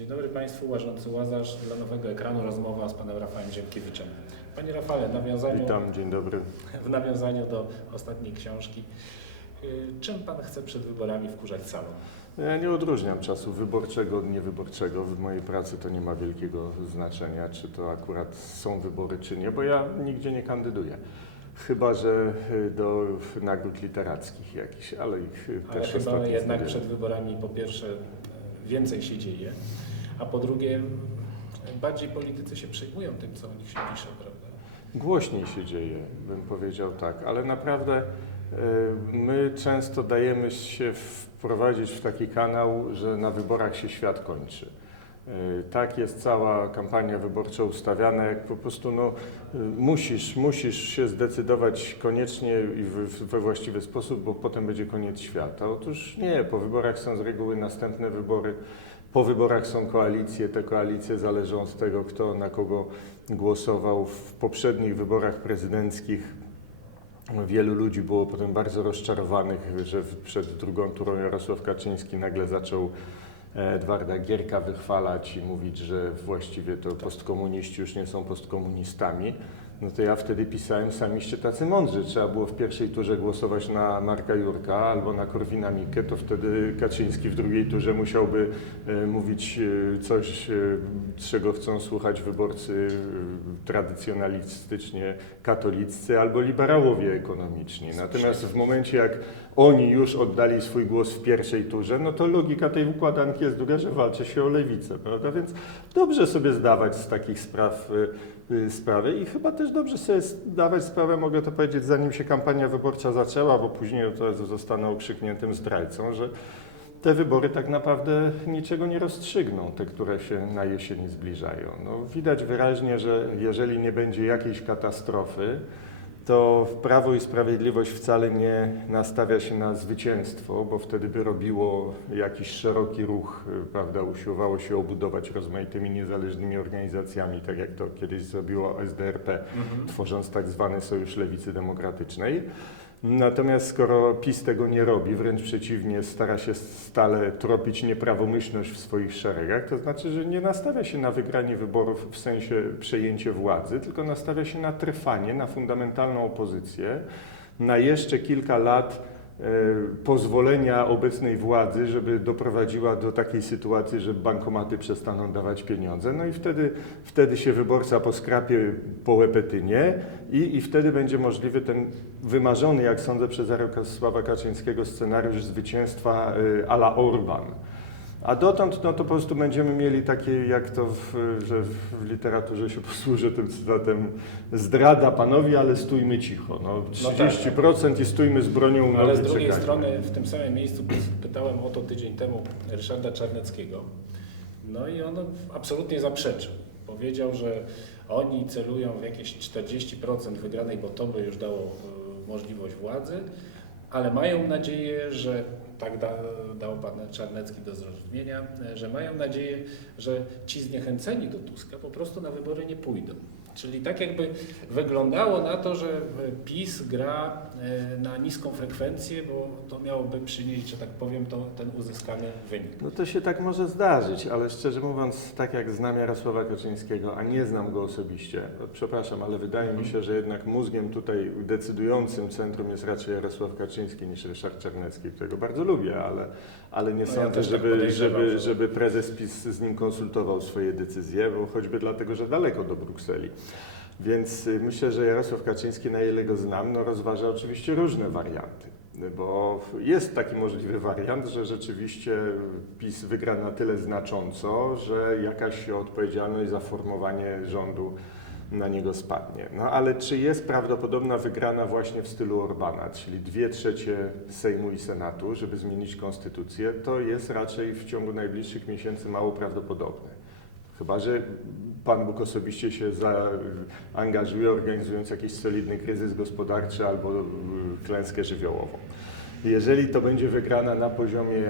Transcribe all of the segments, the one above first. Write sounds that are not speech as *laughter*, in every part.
Dzień dobry Państwu, łażący Łazarz dla nowego ekranu rozmowa z Panem Rafałem Ziemkiewiczem. Panie Rafale, w nawiązaniu, Witam, dzień dobry. *laughs* w nawiązaniu do ostatniej książki, y, czym Pan chce przed wyborami wkurzać salon? Ja nie odróżniam czasu wyborczego od niewyborczego. W mojej pracy to nie ma wielkiego znaczenia, czy to akurat są wybory, czy nie, bo ja nigdzie nie kandyduję. Chyba, że y, do nagród literackich jakichś, ale ich y, Ale też chyba jednak przed wyborami po pierwsze więcej się dzieje, a po drugie bardziej politycy się przejmują tym, co o nich się pisze, prawda? Głośniej się dzieje, bym powiedział tak, ale naprawdę y, my często dajemy się wprowadzić w taki kanał, że na wyborach się świat kończy. Y, Tak jest cała kampania wyborcza ustawiana, jak po prostu no, y, musisz, musisz się zdecydować koniecznie i we właściwy sposób, bo potem będzie koniec świata. Otóż nie, po wyborach są z reguły następne wybory. Po wyborach są koalicje. Te koalicje zależą od tego, kto na kogo głosował. W poprzednich wyborach prezydenckich wielu ludzi było potem bardzo rozczarowanych, że przed drugą turą Jarosław Kaczyński nagle zaczął Edwarda Gierka wychwalać i mówić, że właściwie to postkomuniści już nie są postkomunistami. No to ja wtedy pisałem, samiście tacy mądrzy. Trzeba było w pierwszej turze głosować na Marka Jurka albo na Korwina Mikke, to wtedy Kaczyński w drugiej turze musiałby e, mówić e, coś, e, czego chcą słuchać wyborcy tradycjonalistycznie katoliccy albo liberałowie ekonomiczni. Natomiast w momencie, jak oni już oddali swój głos w pierwszej turze, no to logika tej układanki jest druga, że walczy się o lewicę, prawda? Więc dobrze sobie zdawać z takich spraw y, y, sprawę i chyba też dobrze sobie zdawać sprawę, mogę to powiedzieć, zanim się kampania wyborcza zaczęła, bo później to zostanę okrzykniętym zdrajcą, że te wybory tak naprawdę niczego nie rozstrzygną, te, które się na jesieni zbliżają. No, widać wyraźnie, że jeżeli nie będzie jakiejś katastrofy, to Prawo i Sprawiedliwość wcale nie nastawia się na zwycięstwo, bo wtedy by robiło jakiś szeroki ruch, y, prawda, usiłowało się obudować rozmaitymi niezależnymi organizacjami, tak jak to kiedyś zrobiło SDRP, tworząc tak zwany Sojusz Lewicy Demokratycznej. Natomiast skoro PiS tego nie robi, wręcz przeciwnie, stara się stale tropić nieprawomyślność w swoich szeregach, to znaczy, że nie nastawia się na wygranie wyborów w sensie przejęcie władzy, tylko nastawia się na trwanie, na fundamentalną opozycję, na jeszcze kilka lat pozwolenia obecnej władzy, żeby doprowadziła do takiej sytuacji, że bankomaty przestaną dawać pieniądze. No i wtedy, wtedy się wyborca poskrapie po łepetynie i, i wtedy będzie możliwy ten wymarzony, jak sądzę, przez Jarosława Kaczyńskiego scenariusz zwycięstwa y, a la Orban. A dotąd no to po prostu będziemy mieli takie, jak to w, że w literaturze się posłużę tym cytatem, zdrada panowie, ale stójmy cicho. No, No tak. 30% i stójmy z bronią u Ale z drugiej strony w tym samym miejscu pytałem o to tydzień temu Ryszarda Czarneckiego. No i on absolutnie zaprzeczył. Powiedział, że oni celują w jakieś 40% wygranej, bo to by już dało e, możliwość władzy, ale mają nadzieję, że tak da, dał pan Czarnecki do zrozumienia, e, że mają nadzieję, że ci zniechęceni do Tuska po prostu na wybory nie pójdą. Czyli tak jakby wyglądało na to, że e, PiS gra e, na niską frekwencję, bo to miałoby przynieść, że tak powiem, to, ten uzyskany wynik. No to się tak może zdarzyć, ale szczerze mówiąc, tak jak znam Jarosława Kaczyńskiego, a nie znam go osobiście, to przepraszam, ale wydaje mi się, że jednak mózgiem tutaj decydującym centrum jest raczej Jarosław Kaczyński niż Ryszard Czarnecki, którego bardzo lubię, ale, ale nie No ja sądzę, tak żeby, podejrzewam, żeby, że- żeby prezes PiS z nim konsultował swoje decyzje, bo choćby dlatego, że daleko do Brukseli. Więc y, myślę, że Jarosław Kaczyński, na ile go znam, no rozważa oczywiście różne warianty. Bo jest taki możliwy wariant, że rzeczywiście PiS wygra na tyle znacząco, że jakaś odpowiedzialność za formowanie rządu na niego spadnie. No ale czy jest prawdopodobna wygrana właśnie w stylu Orbana, czyli dwie trzecie Sejmu i Senatu, żeby zmienić konstytucję, to jest raczej w ciągu najbliższych miesięcy mało prawdopodobne. Chyba, że Pan Bóg osobiście się zaangażuje, organizując jakiś solidny kryzys gospodarczy albo y, klęskę żywiołową. Jeżeli to będzie wygrana na poziomie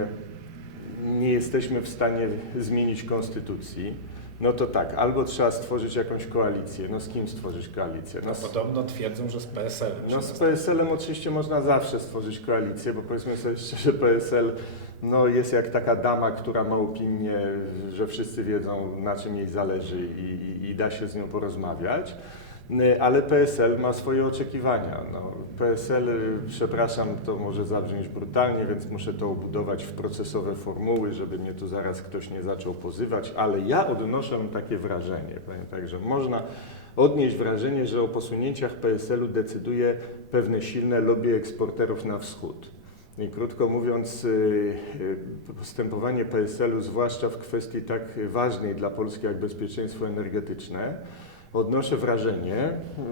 nie jesteśmy w stanie zmienić konstytucji, no to tak, albo trzeba stworzyć jakąś koalicję. No z kim stworzyć koalicję? No No z, podobno twierdzą, że z PSL. no z PSL-em oczywiście można zawsze stworzyć koalicję, bo powiedzmy sobie szczerze, PSL no, jest jak taka dama, która ma opinię, że wszyscy wiedzą na czym jej zależy i, i, i da się z nią porozmawiać. Y, Ale PSL ma swoje oczekiwania. No, PSL, y, przepraszam, to może zabrzmieć brutalnie, więc muszę to obudować w procesowe formuły, żeby mnie tu zaraz ktoś nie zaczął pozywać, ale ja odnoszę takie wrażenie, powiem tak, że można odnieść wrażenie, że o posunięciach PSL-u decyduje pewne silne lobby eksporterów na wschód. Krótko mówiąc, y, y, postępowanie PSL-u, zwłaszcza w kwestii tak ważnej dla Polski jak bezpieczeństwo energetyczne, odnoszę wrażenie,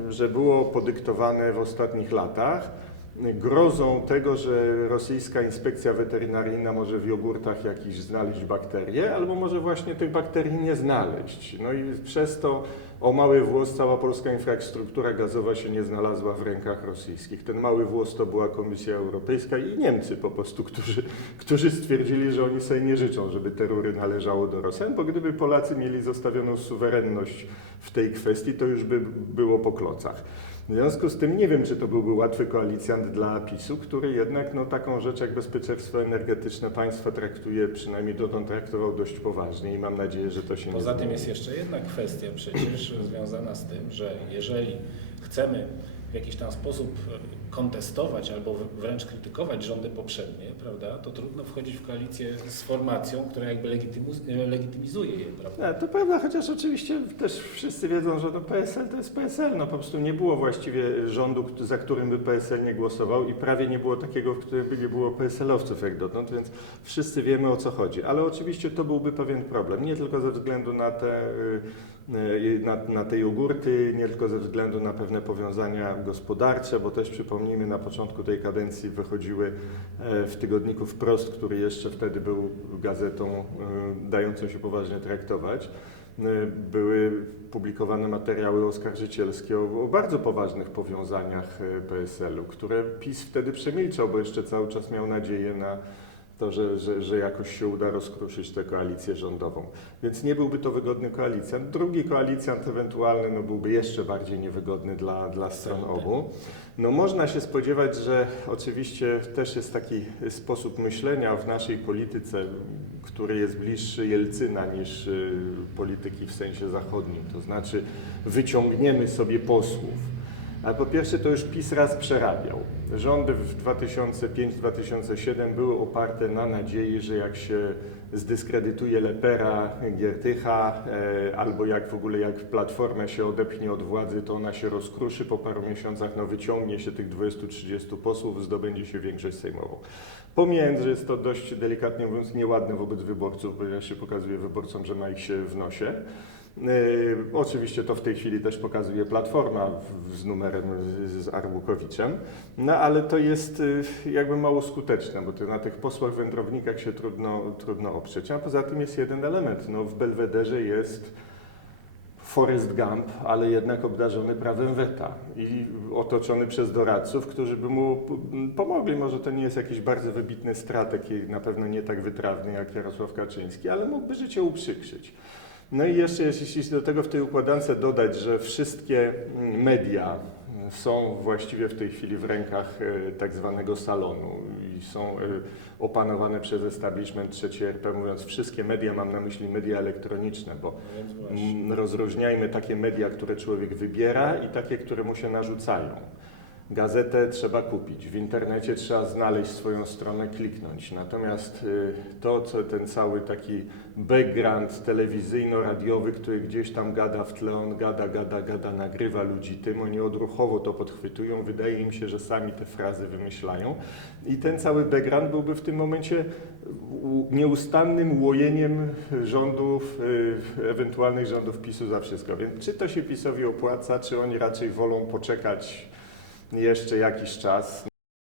że było podyktowane w ostatnich latach grozą tego, że rosyjska inspekcja weterynaryjna może w jogurtach jakiś znaleźć bakterie, albo może właśnie tych bakterii nie znaleźć. No i przez to o mały włos cała polska infrastruktura gazowa się nie znalazła w rękach rosyjskich. Ten mały włos to była Komisja Europejska i Niemcy po prostu, którzy, którzy stwierdzili, że oni sobie nie życzą, żeby te rury należało do Rosjan, bo gdyby Polacy mieli zostawioną suwerenność w tej kwestii, to już by było po klocach. W związku z tym nie wiem, czy to byłby łatwy koalicjant dla PiSu, który jednak no, taką rzecz jak bezpieczeństwo energetyczne państwa traktuje, przynajmniej dotąd traktował dość poważnie i mam nadzieję, że to się Poza nie tym zmieni. jest jeszcze jedna kwestia przecież związana z tym, że jeżeli chcemy w jakiś tam sposób kontestować albo wręcz krytykować rządy poprzednie, prawda, to trudno wchodzić w koalicję z formacją, która jakby legitymu- legitymizuje je, prawda? Nie, to prawda, chociaż oczywiście też wszyscy wiedzą, że to PSL to jest PSL. No po prostu nie było właściwie rządu, za którym by PSL nie głosował i prawie nie było takiego, w którym by nie było PSL-owców jak dotąd, więc wszyscy wiemy o co chodzi. Ale oczywiście to byłby pewien problem, nie tylko ze względu na te, y, na, na te nie tylko ze względu na pewne powiązania gospodarcze, bo też przypomnijmy, na początku tej kadencji wychodziły e, w tygodniku Wprost, który jeszcze wtedy był gazetą y, dającą się poważnie traktować. Były publikowane materiały oskarżycielskie o, o bardzo poważnych powiązaniach PSL-u, które PiS wtedy przemilczał, bo jeszcze cały czas miał nadzieję na to, że, że, że jakoś się uda rozkruszyć tę koalicję rządową. Więc nie byłby to wygodny koalicjant. Drugi koalicjant ewentualny no, byłby jeszcze bardziej niewygodny dla, dla stron obu. No można się spodziewać, że oczywiście też jest taki sposób myślenia w naszej polityce, który jest bliższy Jelcyna niż y, polityki w sensie zachodnim. To znaczy wyciągniemy sobie posłów. Ale po pierwsze to już PiS raz przerabiał. Rządy w 2005-2007 były oparte na nadziei, że jak się zdyskredytuje Lepera, Giertycha, e, albo jak w ogóle jak Platformę się odepchnie od władzy, to ona się rozkruszy po paru miesiącach, no wyciągnie się tych 20-30 posłów, zdobędzie się większość sejmową. Że jest to dość delikatnie mówiąc nieładne wobec wyborców, ponieważ się pokazuje wyborcom, że ma ich się w nosie. Yy, Oczywiście to w tej chwili też pokazuje Platforma z numerem z, Arbukowiczem, no ale to jest yy, jakby mało skuteczne, bo to na tych posłach wędrownikach się trudno, trudno oprzeć. A poza tym jest jeden element, no w Belwederze jest Forrest Gump, ale jednak obdarzony prawem weta i otoczony przez doradców, którzy by mu pomogli. Może to nie jest jakiś bardzo wybitny strateg i na pewno nie tak wytrawny jak Jarosław Kaczyński, ale mógłby życie uprzykrzyć. No i jeszcze jeśli do tego w tej układance dodać, że wszystkie mm, media mm, są właściwie w tej chwili w rękach e, tak zwanego salonu i są e, opanowane przez establishment trzeci RP, mówiąc wszystkie media, mam na myśli media elektroniczne, bo No. Mm, Rozróżniajmy takie media, które człowiek wybiera i takie, które mu się narzucają. Gazetę trzeba kupić, w internecie trzeba znaleźć swoją stronę, kliknąć. Natomiast y, to, co ten cały taki background telewizyjno-radiowy, który gdzieś tam gada w tle, on gada, gada, gada, nagrywa ludzi tym, oni odruchowo to podchwytują, wydaje im się, że sami te frazy wymyślają. I ten cały background byłby w tym momencie nieustannym łojeniem rządów, y, ewentualnych rządów PiSu za wszystko. Więc czy to się PiSowi opłaca, czy oni raczej wolą poczekać jeszcze jakiś czas.